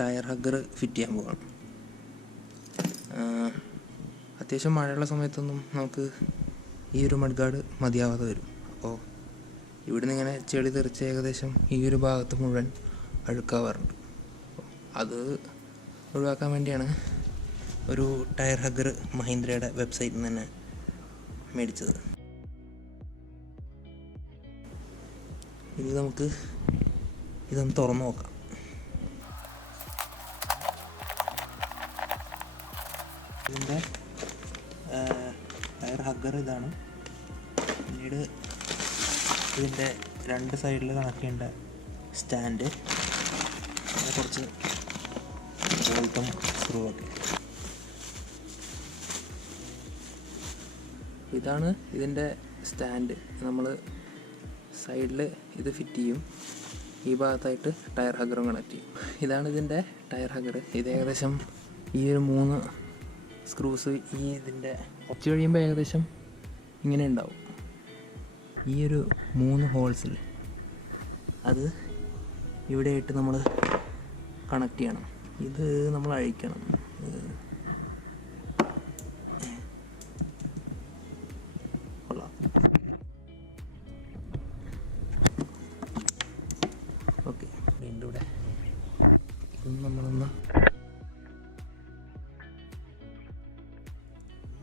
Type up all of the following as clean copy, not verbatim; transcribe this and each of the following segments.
Tyre hugger fit ചെയ്യാൻ പോവാണ്. അത്യാവശ്യം മഴയുള്ള സമയത്തൊന്നും നമുക്ക് ഈ ഒരു മഡ് ഗാർഡ് മതിയാവാതെ വരും. അപ്പോൾ ഇവിടുന്ന് ഇങ്ങനെ ചെളി തെറിച്ച് ഏകദേശം ഈ ഒരു ഭാഗത്ത് മുഴുവൻ അഴുക്കാവാറുണ്ട്. അത് ഒഴിവാക്കാൻ വേണ്ടിയാണ് ഒരു ടയർ ഹഗ്ഗർ മഹീന്ദ്രയുടെ വെബ്സൈറ്റിൽ നിന്ന് തന്നെ മേടിച്ചത്. ഇനി നമുക്ക് ഇതൊന്ന് തുറന്നു നോക്കാം. ഇതിൻ്റെ ടയർ ഹഗ്ഗർ ഇതാണ്. പിന്നീട് ഇതിൻ്റെ രണ്ട് സൈഡിൽ കണക്ട് ചെയ്യേണ്ട സ്റ്റാൻഡ്, പിന്നെ കുറച്ച് ബോൾട്ടും സ്ക്രൂ ഒക്കെ. ഇതാണ് ഇതിൻ്റെ സ്റ്റാൻഡ്. നമ്മൾ സൈഡിൽ ഇത് ഫിറ്റ് ചെയ്യും, ഈ ഭാഗത്തായിട്ട് ടയർ ഹഗ്ഗറും കണക്ട് ചെയ്യും. ഇതാണ് ഇതിൻ്റെ ടയർ ഹഗ്ഗർ. ഇത് ഏകദേശം ഈ ഒരു 3 സ്ക്രൂസ് ഈ ഇതിൻ്റെ കുറച്ച് കഴിയുമ്പോൾ ഏകദേശം ഇങ്ങനെ ഉണ്ടാവും. ഈ ഒരു 3 ഹോൾസിൽ അത് ഇവിടെയായിട്ട് നമ്മൾ കണക്ട് ചെയ്യണം. ഇത് നമ്മൾ അഴിക്കണം. കൊള്ളാം. ഓക്കെ, വീണ്ടും ഇവിടെ ഇതും നമ്മളൊന്ന്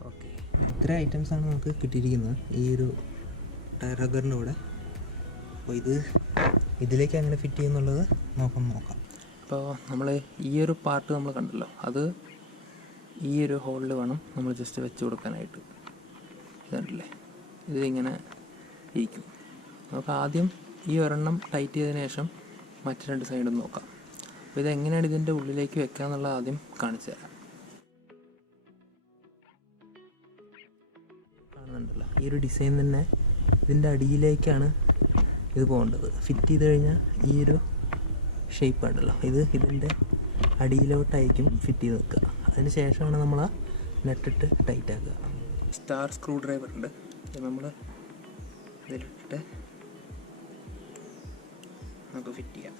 ഓക്കെ. ഇത്ര ഐറ്റംസാണ് നമുക്ക് കിട്ടിയിരിക്കുന്നത് ഈ ഒരു ടയർ ഹഗ്ഗറിൻ്റെ കൂടെ. അപ്പോൾ ഇതിലേക്ക് എങ്ങനെ ഫിറ്റ് ചെയ്യുന്നുള്ളത് നോക്കാം. അപ്പോൾ നമ്മൾ ഈ ഒരു പാർട്ട് നമ്മൾ കണ്ടല്ലോ, അത് ഈ ഒരു ഹോളിൽ വേണം നമ്മൾ ജസ്റ്റ് വെച്ച് കൊടുക്കാനായിട്ട്. ഇതുണ്ടല്ലേ, ഇതിങ്ങനെ ഇരിക്കും. നമുക്ക് ആദ്യം ഈ ഒരെണ്ണം ടൈറ്റ് ചെയ്തതിന് ശേഷം മറ്റ് 2 സൈഡും നോക്കാം. അപ്പോൾ ഇതെങ്ങനെയാണ് ഇതിൻ്റെ ഉള്ളിലേക്ക് വെക്കുക എന്നുള്ളത് ആദ്യം കാണിച്ചു തരാം. കാണുന്നുണ്ടല്ലോ, ഈ ഒരു ഡിസൈൻ തന്നെ ഇതിൻ്റെ അടിയിലേക്കാണ് ഇത് പോകേണ്ടത്. ഫിറ്റ് ചെയ്ത് കഴിഞ്ഞാൽ ഈ ഒരു ഷേപ്പ് ഉണ്ടല്ലോ, ഇതിൻ്റെ അടിയിലോട്ടായിരിക്കും ഫിറ്റ് ചെയ്ത് വെക്കുക. അതിന് ശേഷമാണ് നമ്മൾ ആ നെട്ടിട്ട് ടൈറ്റ് ആക്കുക. സ്റ്റാർ സ്ക്രൂ ഡ്രൈവർ ഉണ്ട്, നമ്മൾ ഇതിലിട്ടിട്ട് നമുക്ക് ഫിറ്റ് ചെയ്യാം.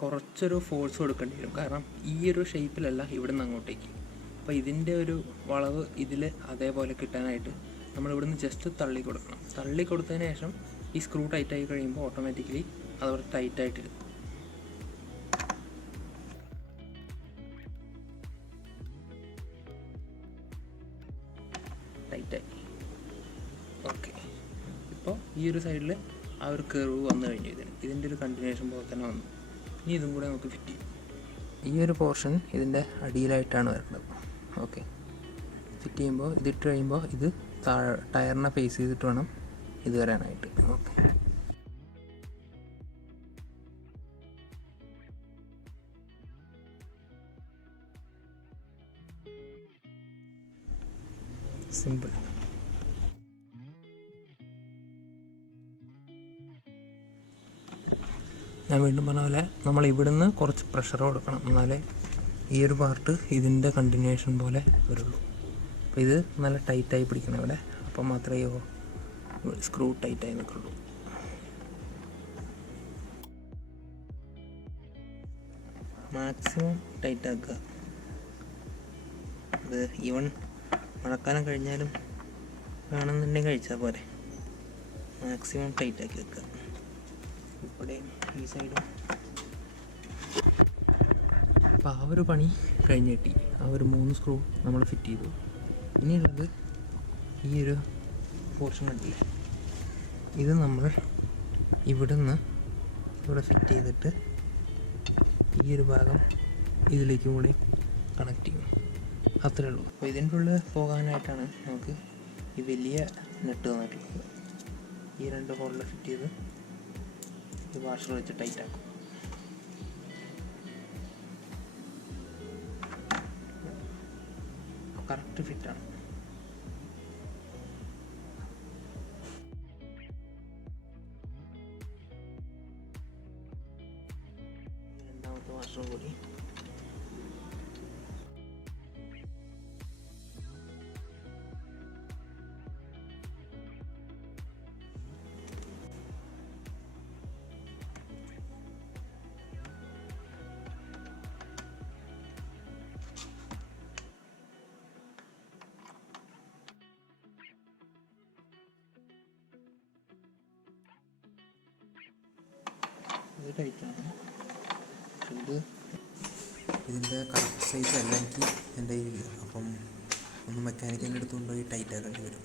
കുറച്ചൊരു ഫോഴ്സ് കൊടുക്കേണ്ടി വരും, കാരണം ഈ ഒരു ഷേപ്പിലല്ല ഇവിടെ നിന്ന് അങ്ങോട്ടേക്ക്. അപ്പോൾ ഇതിൻ്റെ ഒരു വളവ് ഇതിൽ അതേപോലെ കിട്ടാനായിട്ട് നമ്മൾ ഇവിടുന്ന് ജസ്റ്റ് തള്ളി കൊടുക്കണം. തള്ളി കൊടുത്തതിന് ശേഷം ഈ സ്ക്രൂ ടൈറ്റായി കഴിയുമ്പോൾ ഓട്ടോമാറ്റിക്കലി അതവിടെ ടൈറ്റായിട്ടിരും. ടൈറ്റായി. ഓക്കെ, ഇപ്പോൾ ഈ ഒരു സൈഡിൽ ആ ഒരു കർവ് വന്നു കഴിഞ്ഞു. ഇതിൻ്റെ ഒരു കണ്ടിന്യൂഷൻ പോലെ തന്നെ വന്നു. ഇനി ഇതും കൂടെ നമുക്ക് ഫിറ്റ് ചെയ്യും. ഈ ഒരു പോർഷൻ ഇതിൻ്റെ അടിയിലായിട്ടാണ് വരേണ്ടത്. ഓക്കെ, ഫിറ്റ് ചെയ്യുമ്പോൾ ഇതിട്ട് കഴിയുമ്പോൾ ഇത് ടയറിനെ ഫേസ് ചെയ്തിട്ട് വേണം ഇത് വരാനായിട്ട്. Okay, simple. ഞാൻ വീണ്ടും പറഞ്ഞ പോലെ നമ്മൾ ഇവിടുന്ന് കുറച്ച് പ്രഷർ കൊടുക്കണം, എന്നാലേ ഈ ഒരു പാർട്ട് ഇതിൻ്റെ കണ്ടിന്യൂഷൻ പോലെ വരുള്ളൂ. അപ്പോൾ ഇത് നല്ല ടൈറ്റായി പിടിക്കണം ഇവിടെ, അപ്പം മാത്രമേ സ്ക്രൂ ടൈറ്റായി നിൽക്കുള്ളൂ. മാക്സിമം ടൈറ്റാക്കുക. ഇത് ഈവൻ മഴക്കാലം കഴിഞ്ഞാലും വേണമെന്നുണ്ടെങ്കിൽ കഴിച്ചാൽ പോരെ. മാക്സിമം ടൈറ്റാക്കി വെക്കുക. ഇവിടെ ഈ സൈഡും. അപ്പോൾ ആ ഒരു പണി കഴിഞ്ഞ് കിട്ടി. ആ ഒരു 3 സ്ക്രൂ നമ്മൾ ഫിറ്റ് ചെയ്തു. ഇനിയുള്ളത് ഈ ഒരു പോർഷൻ കണ്ടില്ലേ, ഇത് നമ്മൾ ഇവിടുന്ന് ഇവിടെ ഫിറ്റ് ചെയ്തിട്ട് ഈ ഒരു ഭാഗം ഇതിലേക്കും കൂടി കണക്ട് ചെയ്യും. അത്രേ ഉള്ളൂ. അപ്പോൾ ഇതിൻ്റെ ഉള്ളിൽ പോകാനായിട്ടാണ് നമുക്ക് ഈ വലിയ നെട്ട് തന്നിട്ടുള്ളത്. ഈ 2 ഹോളിൽ ഫിറ്റ് ചെയ്ത് ഈ വാഷർ വെച്ച് ടൈറ്റ് ആക്കും. കറക്റ്റ് ഫിറ്റാണ്. രണ്ടാമത്തെ വാഷർ കൂടി ഇത് ടൈറ്റാണ്. ഇത് ഇതിൻ്റെ കറക്റ്റ് സൈസ് അല്ല എനിക്ക് എൻ്റെ കയ്യിൽ. അപ്പം ഒന്ന് മെക്കാനിക്കിൻ്റെ അടുത്ത് കൊണ്ടുപോയി ടൈറ്റ് ആക്കേണ്ടി വരും.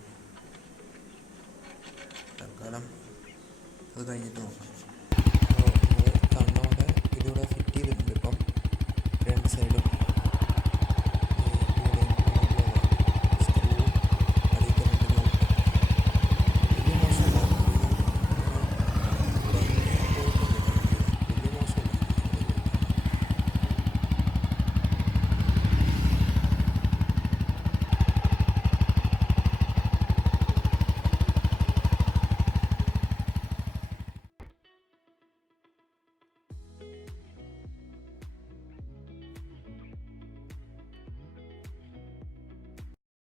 തൽക്കാലം അത് കഴിഞ്ഞിട്ട് നോക്കാം.